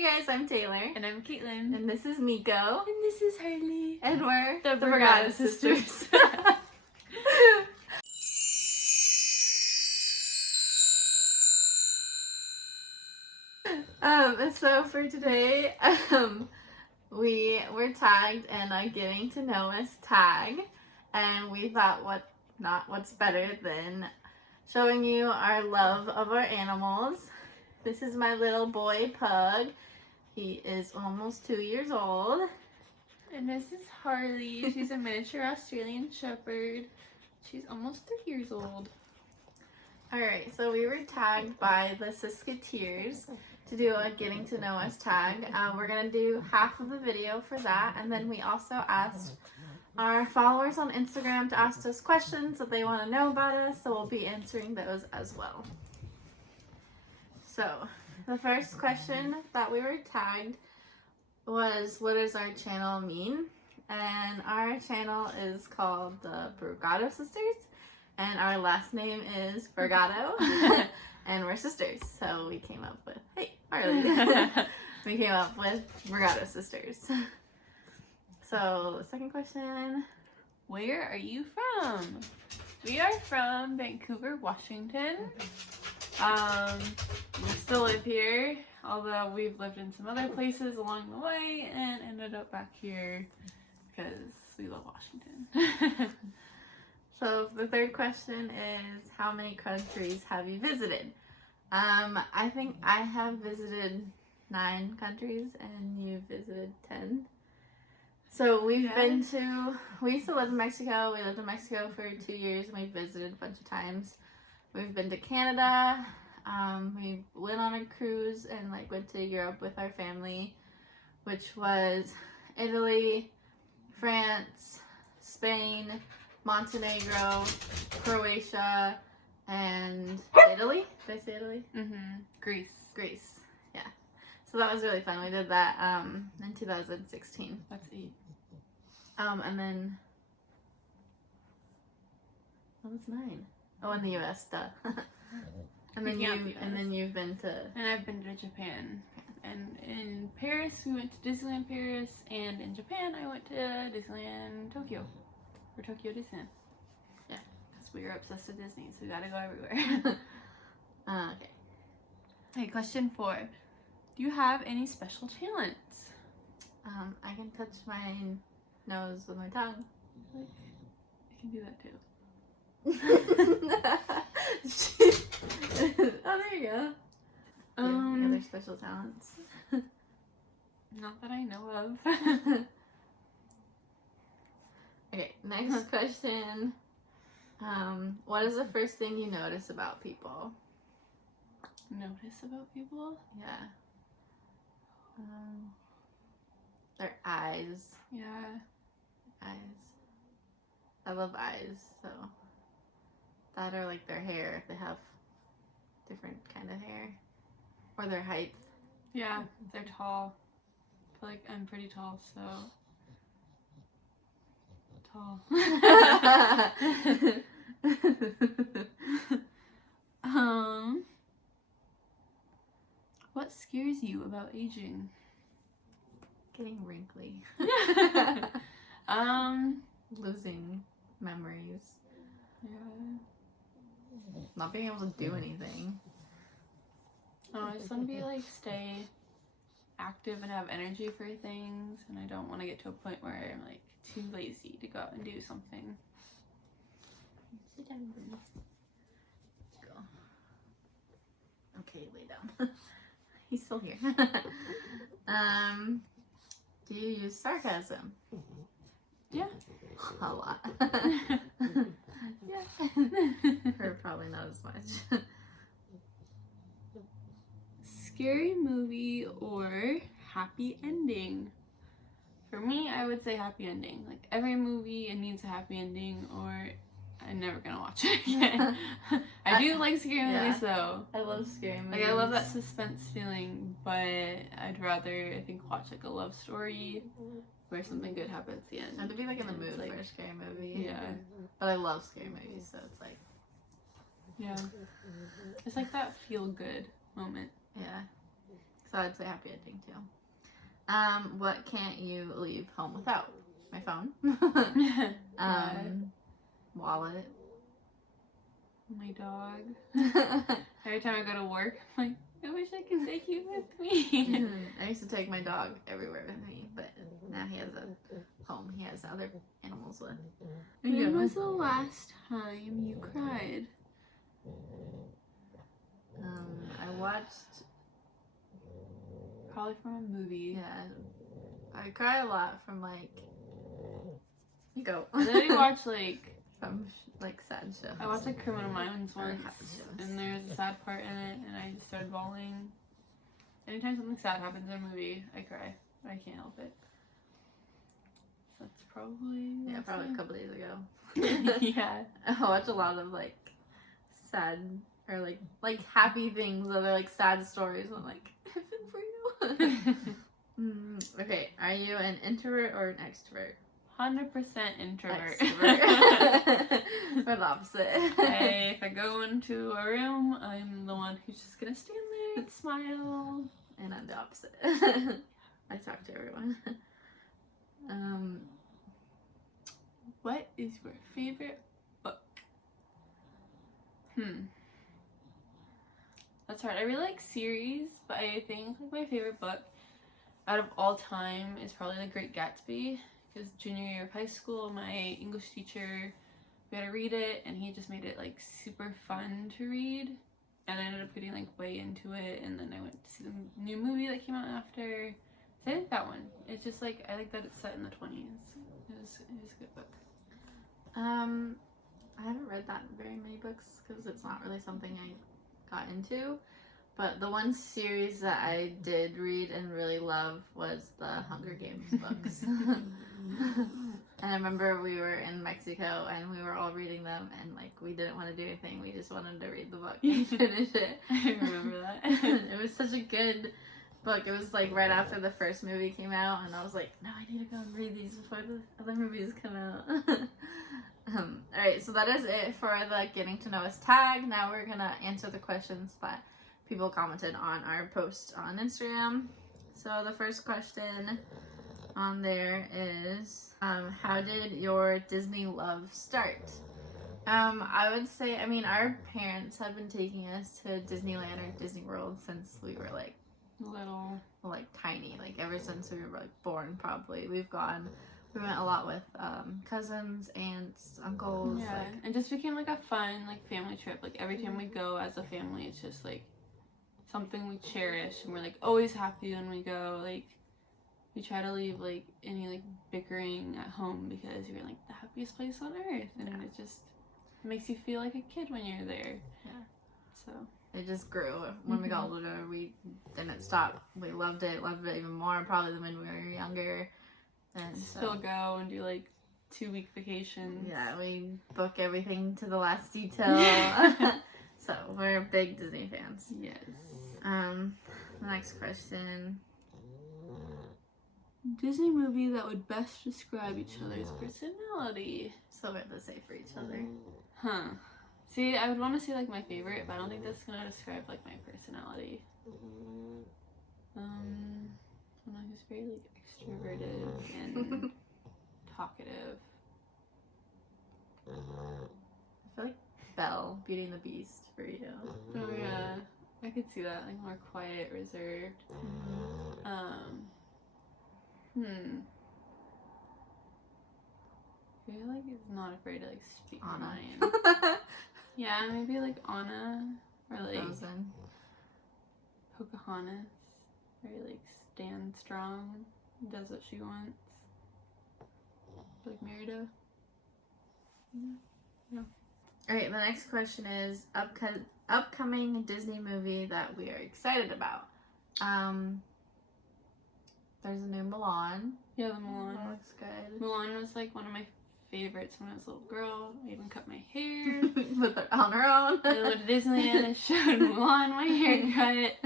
Hey guys, I'm Taylor. And I'm Caitlin. And this is Miko. And this is Harley. And we're the Brigada Sisters. So for today, we were tagged in a Getting to Know Us tag. And we thought what's better than showing you our love of our animals. This is my little boy Pug. He is almost 2 years old. And this is Harley. She's a miniature Australian Shepherd. She's almost 3 years old. Alright, so we were tagged by the Sisketeers to do a Getting to Know Us tag. We're going to do half of the video for that, and then we also asked our followers on Instagram to ask us questions that they want to know about us, so we'll be answering those as well. So, the first question that we were tagged was, what does our channel mean? And our channel is called the Brigada Sisters, and our last name is Brigado, and we're sisters, so we came up with, hey, Harley, we came up with Brigada Sisters. So, the second question, where are you from? We are from Vancouver, Washington. We still live here, although we've lived in some other places along the way and ended up back here because we love Washington. So the third question is, how many countries have you visited? I think I have visited 9 countries and you visited 10. So we used to live in Mexico. We lived in Mexico for 2 years and we visited a bunch of times. We've been to Canada. We went on a cruise and went to Europe with our family, which was Italy, France, Spain, Montenegro, Croatia, and Italy. Did I say Italy? Mm-hmm. Greece. Yeah. So that was really fun. We did that in 2016. That's 8. And then that was 9. Oh, in the U.S. Duh. And then you've been to. And I've been to Japan. And in Paris, we went to Disneyland Paris, and in Japan, I went to Disneyland Tokyo. Or Tokyo Disneyland. Yeah. Because we were obsessed with Disney, so we gotta go everywhere. Okay. Okay, question 4. Do you have any special talents? I can touch my nose with my tongue. I can do that too. Oh, there you go. Any other special talents? Not that I know of. Okay, next question. What is the first thing you notice about people? Notice about people? Yeah. Their eyes. Yeah. Eyes. I love eyes, so. That or their hair, if they have different kind of hair. Or their height. Yeah, they're tall. I feel like I'm pretty tall, so. Tall. What scares you about aging? Getting wrinkly. Losing memories. Yeah. Not being able to do anything. Oh, I just want to stay active and have energy for things, and I don't want to get to a point where I'm too lazy to go out and do something. Sit down, please. Go. Okay, lay down. He's still here. Do you use sarcasm? Yeah. A lot. Yeah. Her probably not as much. Scary movie or happy ending? For me, I would say happy ending. Every movie, it needs a happy ending, or I'm never gonna watch it again. I do like scary movies, though. I love scary movies. I love that suspense feeling, but I'd rather, I think, watch a love story where something good happens at the end. I have to be in the mood for a scary movie. Yeah. But I love scary movies, so it's yeah. It's that feel good moment. Yeah. So I'd say happy ending too. What can't you leave home without? My phone. Wallet. My dog. Every time I go to work, I'm like, I wish I could take you with me. I used to take my dog everywhere with me, but now he has a home. He has other animals with. When was the last time you cried? I watched. Probably from a movie. Yeah, I cry a lot from like. You go. I literally watch like. From like sad shows. I watched like Criminal Minds Or once, happy shows. and there's a sad part in it, and I just started bawling. Anytime something sad happens in a movie, I cry. I can't help it. So that's probably Probably a couple days ago. Yeah. I watch a lot of like sad or like happy things that are like sad stories. I'm like, heaven for you. Okay, are you an introvert or an extrovert? 100% introvert. Extrovert. We're the opposite. If I go into a room, I'm the one who's just gonna stand there and smile. And I'm the opposite. I talk to everyone. What is your favorite book? That's hard. I really like series, but I think like my favorite book out of all time is probably The Great Gatsby. Because junior year of high school, my English teacher, we had to read it, and he just made it like super fun to read. And I ended up getting like way into it, and then I went to see the new movie that came out after. So I like that one. It's just like, I like that it's set in the 20s. It was a good book. I haven't read that very many books because it's not really something I got into. But the one series that I did read and really love was the Hunger Games books. And I remember we were in Mexico and we were all reading them, and like we didn't want to do anything. We just wanted to read the book and finish it. I remember that. It was such a good book. It was like right after the first movie came out, and I was like, no, I need to go and read these before the other movies come out. Alright, so that is it for the Getting to Know Us tag. Now we're gonna answer the questions that people commented on our post on Instagram. So the first question on there is, how did your Disney love start? I would say, I mean, our parents have been taking us to Disneyland or Disney World since we were like tiny, like ever since we were like born probably. We went a lot with cousins, aunts, uncles. Yeah, like, and just became like a fun like family trip. Like every time we go as a family, it's just like something we cherish, and we're like always happy when we go. Like we try to leave like any like bickering at home because you're like the happiest place on earth, and it just makes you feel like a kid when you're there. Yeah. So it just grew. When we got older, we didn't stop. We loved it even more probably than when we were younger. And still go and do like 2-week vacations. Yeah, we book everything to the last detail. So we're big Disney fans. Yes. The next question. Disney movie that would best describe each other's personality. So we have to say for each other. See, I would want to say like my favorite, but I don't think that's gonna describe like my personality. Someone who's very like extroverted and talkative. I feel like Belle, Beauty and the Beast for you. Oh yeah, I could see that, like more quiet, reserved. I feel like is not afraid to like speak her Anna. mind. Yeah, maybe like Anna or like Frozen. Pocahontas. Very like stand strong, does what she wants. Like Merida. Yeah. Alright, the next question is upcoming Disney movie that we are excited about. There's a new Mulan. Yeah, the Mulan. That looks good. Mulan was like one of my favorites when I was a little girl. I even cut my hair. With her on her own. I went to Disneyland and showed Mulan my haircut.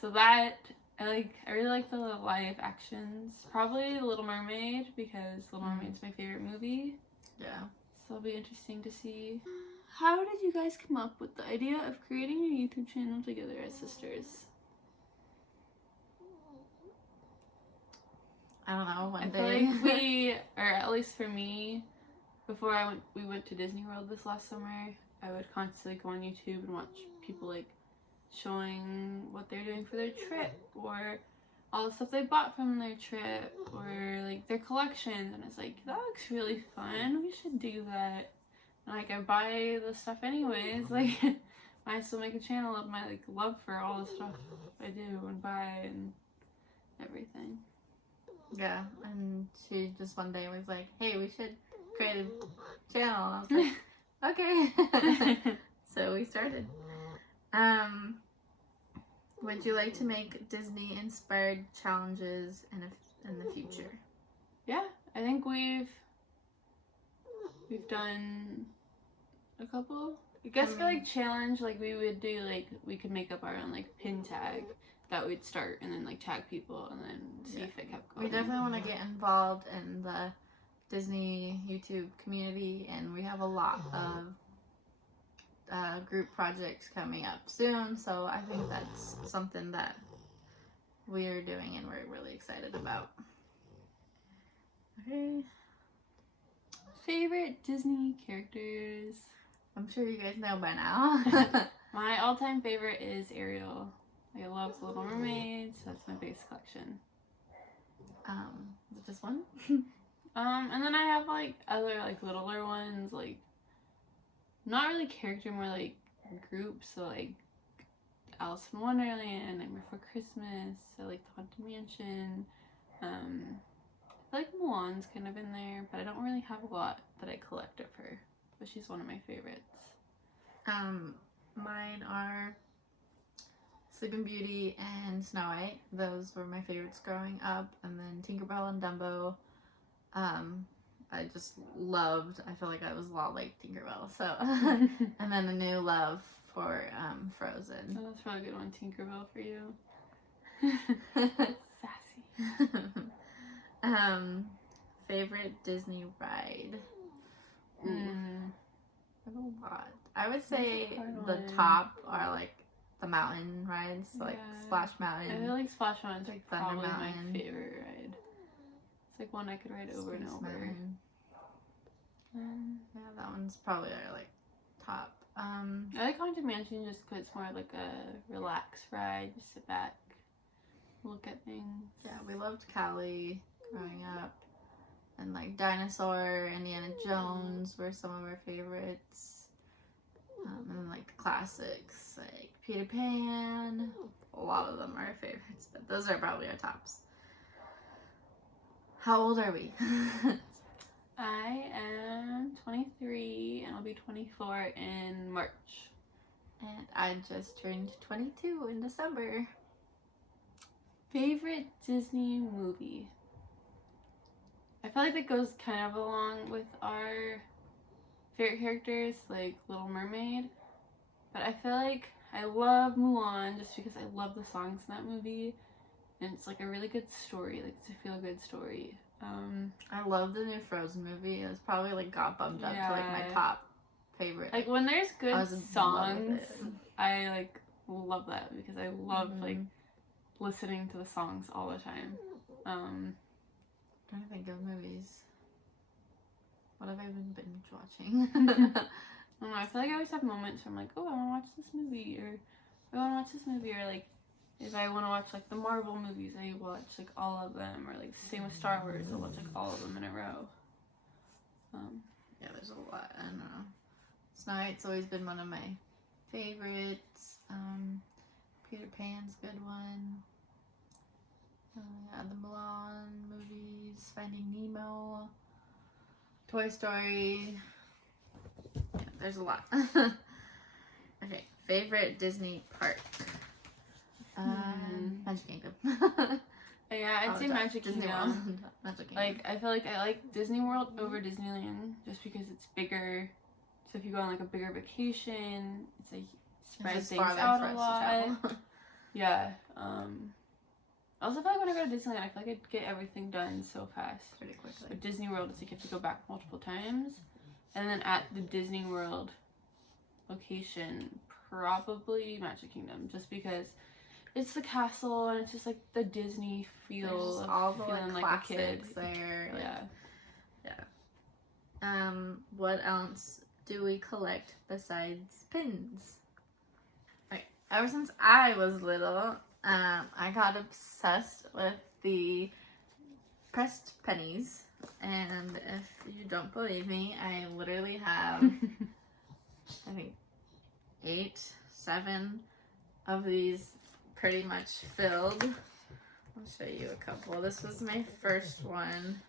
So that I really like the live actions. Probably The Little Mermaid because Little Mermaid's my favorite movie. Yeah. So it'll be interesting to see. How did you guys come up with the idea of creating a YouTube channel together as sisters? I don't know, one I day. feel like we, or at least for me, before we went to Disney World this last summer, I would constantly go on YouTube and watch people like showing what they're doing for their trip, or all the stuff they bought from their trip, or like their collections, and it's like, that looks really fun, we should do that. And like, I buy the stuff anyways, like I still make a channel of my like love for all the stuff I do and buy and everything. Yeah, and she just one day was like, hey, we should create a channel. And I was like, okay. So we started. Would you like to make Disney inspired challenges in the future? Yeah, I think we've done a couple. I guess for like challenge, like we would do like, we could make up our own like pin tag that we'd start and then like tag people and then see if it kept going. We definitely want to get involved in the Disney YouTube community, and we have a lot of group projects coming up soon, so I think that's something that we are doing and we're really excited about. Okay. Favorite Disney characters? I'm sure you guys know by now. My all-time favorite is Ariel. I love The Little Mermaid, so that's my base collection. Is it just one? And then I have like other like littler ones, like not really character, more like groups. So like Alice in Wonderland, Nightmare Before Christmas, I like the Haunted Mansion. I feel like Mulan's kind of in there, but I don't really have a lot that I collect of her. But she's one of my favorites. Mine are Sleeping Beauty and Snow White. Those were my favorites growing up. And then Tinkerbell and Dumbo. I just loved, I feel like I was a lot like Tinkerbell. So, and then a new love for Frozen. Oh, that's probably a good one, Tinkerbell, for you. Sassy. Favorite Disney ride? I have a lot. I would say the top are like the mountain rides, so like Splash Mountain. I feel like Splash Mountain's like Thunder probably Mountain. my favorite ride. It's like one I could ride over and over. Yeah, that one's probably our like top. I like Haunted Mansion just because it's more like a relaxed ride. Just sit back, look at things. Yeah, we loved Cali growing up. And like Dinosaur, Indiana Jones were some of our favorites. And then like the classics, like Peter Pan. A lot of them are our favorites, but those are probably our tops. How old are we? I am 23 and I'll be 24 in March. And I just turned 22 in December. Favorite Disney movie? I feel like that goes kind of along with our favorite characters, like Little Mermaid. But I feel like I love Mulan just because I love the songs in that movie. And it's like a really good story, like it's a feel-good story. I love the new Frozen movie. It's probably like got bumped up to like my top favorite. Like when there's I good was in love songs, with it. I like love that because I love like listening to the songs all the time. I'm trying to think of movies. What have I been binge watching? I don't know, I feel like I always have moments where I'm like, oh, I want to watch this movie, or I want to watch this movie, or like if I want to watch like the Marvel movies, I watch like all of them, or like same with Star Wars, I'll watch like all of them in a row. Yeah, there's a lot. I don't know. Snow White's always been one of my favorites. Peter Pan's a good one. Yeah, the Mulan movies, Finding Nemo, Toy Story. Yeah, there's a lot. Okay, favorite Disney park? Magic Kingdom. Yeah, I'd say Magic Disney Kingdom. World. Magic Kingdom. Like, I feel like I like Disney World over Disneyland just because it's bigger. So if you go on like a bigger vacation, it's like spread It's things farther out for a us to lot. travel. Yeah. I also feel like when I go to Disneyland, I feel like I'd get everything done so fast. Pretty quickly. But Disney World, it's like you have to go back multiple times. And then at the Disney World location, probably Magic Kingdom, just because it's the castle, and it's just like the Disney feel There's of all the feeling like like a kid. classics there. Like, Yeah. What else do we collect besides pins? Right. Ever since I was little, I got obsessed with the pressed pennies. And if you don't believe me, I literally have, I think, 8, 7 of these pretty much filled. I'll show you a couple. This was my first one.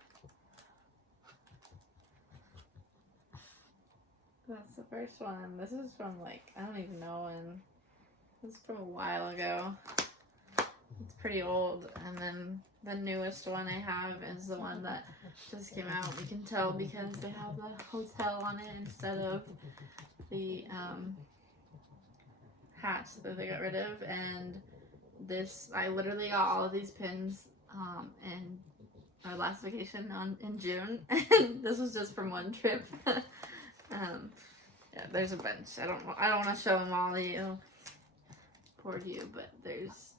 That's the first one. This is from like, I don't even know when. This is from a while ago. It's pretty old. And then the newest one I have is the one that just came out. You can tell because they have the hotel on it instead of the hats that they got rid of. And this, I literally got all of these pins in our last vacation in June. And this was just from one trip. Yeah, there's a bunch. I don't want to show them all to you, poor you, but this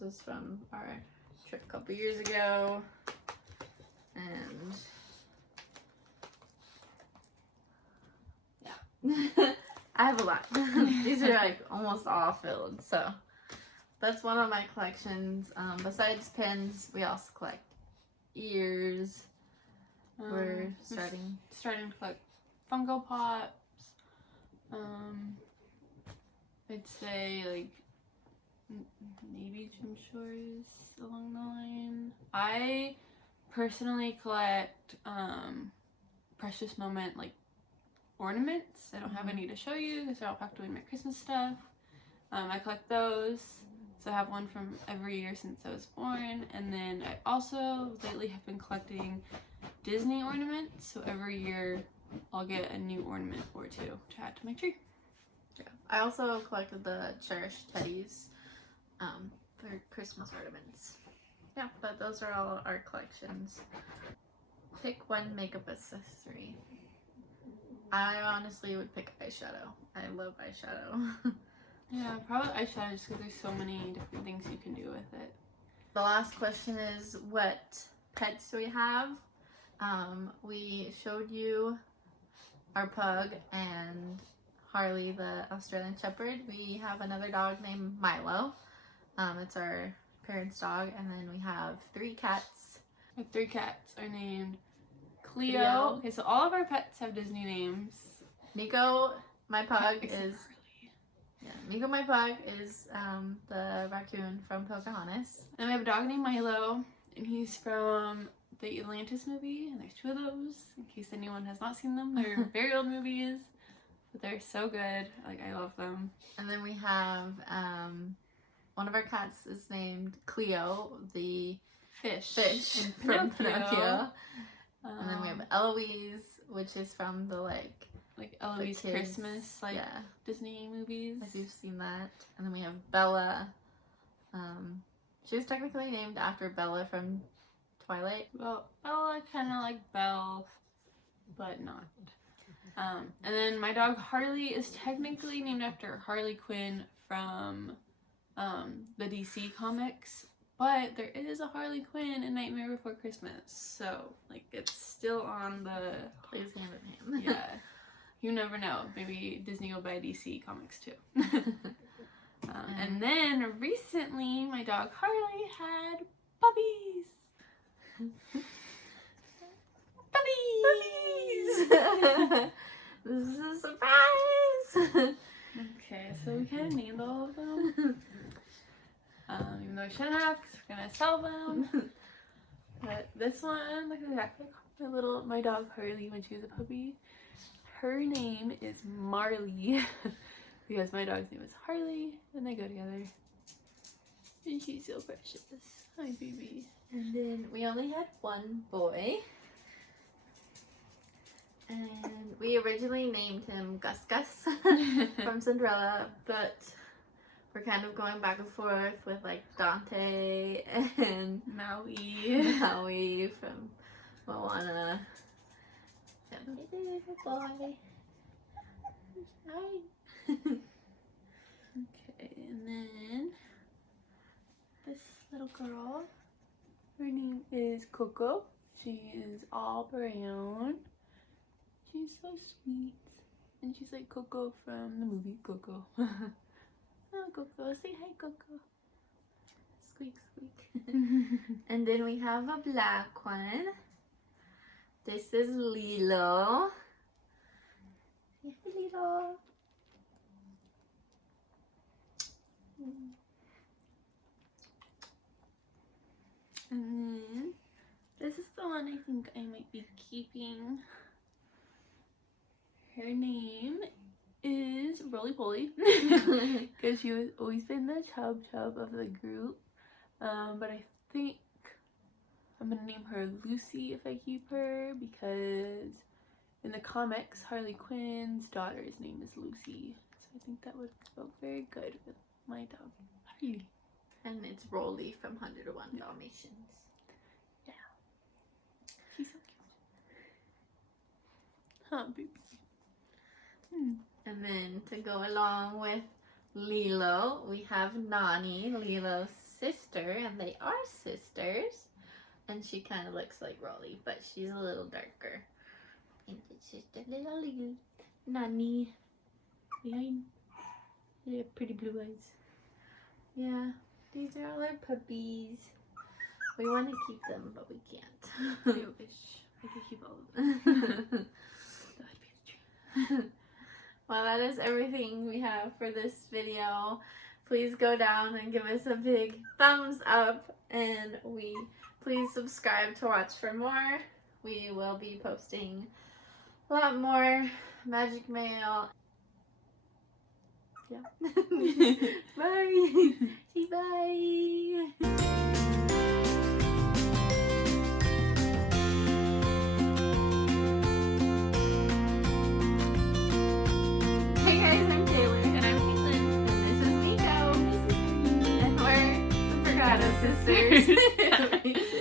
was from our trip a couple years ago, and yeah, I have a lot. These are like almost all filled, so that's one of my collections. Besides pins, we also collect ears. We're starting to collect Funko Pops. I'd say like maybe Jim Shores along the line. I personally collect precious moment like ornaments. I don't have any to show you because they're all packed away in my Christmas stuff. I collect those. So I have one from every year since I was born. And then I also lately have been collecting Disney ornaments. So every year I'll get a new ornament or two to add to my tree. Yeah. I also collected the cherished teddies for Christmas ornaments. Yeah, but those are all our collections. Pick one makeup accessory. I honestly would pick eyeshadow. I love eyeshadow. Yeah, probably eyeshadow just because there's so many different things you can do with it. The last question is, what pets do we have? We showed you our pug and Harley, the Australian Shepherd. We have another dog named Milo. It's our parents' dog. And then we have 3 cats. The 3 cats are named Cleo. Okay, so all of our pets have Disney names. Nico, my pug, is... Yeah, Nico, my pug, is the raccoon from Pocahontas. And we have a dog named Milo, and he's from the Atlantis movie, and there's 2 of those, in case anyone has not seen them. They're very old movies, but they're so good. Like, I love them. And then we have, one of our cats is named Cleo, the fish from Pinocchio. And then we have Eloise, which is from the, like Eloise Christmas, Disney movies. If you've seen that. And then we have Bella. She was technically named after Bella from Twilight. Well, Bella kind of like Belle, but not. And then my dog Harley is technically named after Harley Quinn from the DC comics, but there is a Harley Quinn in Nightmare Before Christmas, so like it's still on the plays hand in hand. Yeah, you never know. Maybe Disney will buy DC comics too. And then recently, my dog Harley had puppies. Puppies! This is a surprise! Okay, so we kind of named all of them. Even though I shouldn't have, because we're gonna sell them. But this one looks exactly like my dog Harley when she was a puppy. Her name is Marley because my dog's name is Harley, and they go together. And she's so precious. Hi, baby. And then we only had one boy. And we originally named him Gus Gus from Cinderella, but we're kind of going back and forth with like Dante and Maui from Moana. Boy. Hi. Okay, and then this little girl. Her name is Coco. She is all brown. She's so sweet. And she's like Coco from the movie Coco. Oh, Coco. Say hi, Coco. Squeak, squeak. And then we have a black one. This is Lilo. Hey, Lilo. And then this is the one I think I might be keeping. Her name is Roly Poly because she was always been the chub of the group. But I think I'm gonna name her Lucy if I keep her, because in the comics Harley Quinn's daughter's name is Lucy, so I think that would go very good with my dog Harley. And it's Rolly from 101 Dalmatians. Yeah, she's so cute. Huh, baby. And then to go along with Lilo, we have Nani, Lilo's sister, and they are sisters. And she kind of looks like Rolly, but she's a little darker. And it's just a little Nani. Behind. They have pretty blue eyes. Yeah, these are all our puppies. We want to keep them, but we can't. I wish I could keep all of them. That would be the dream. Well, that is everything we have for this video. Please go down and give us a big thumbs up, and please subscribe to watch for more. We will be posting a lot more magic mail. Yeah. Bye. Say bye. Hey guys, I'm Taylor. And I'm Caitlin. And this is Nico. And we're the Forgotten Sisters.